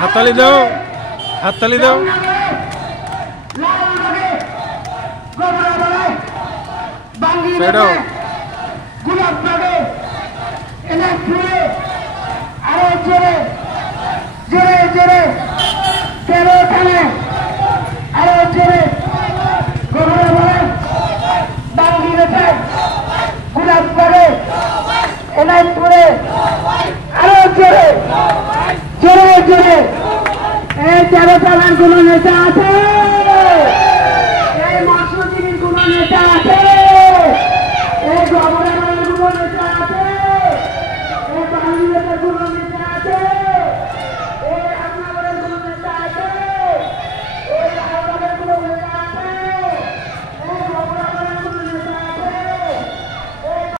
হাততালি দাও, হাততালি দাও। গোলাপবাগে এনায়তপুরে আরো জোরে জোরে জোরে 13 খানে আরো জোরে গভীরভাবে বাঙ্গিরেতে গোলাপবাগে এনায়তপুরে আরো জোরে জোরে জোরে এই 13 খানের কোন নেতা আছে?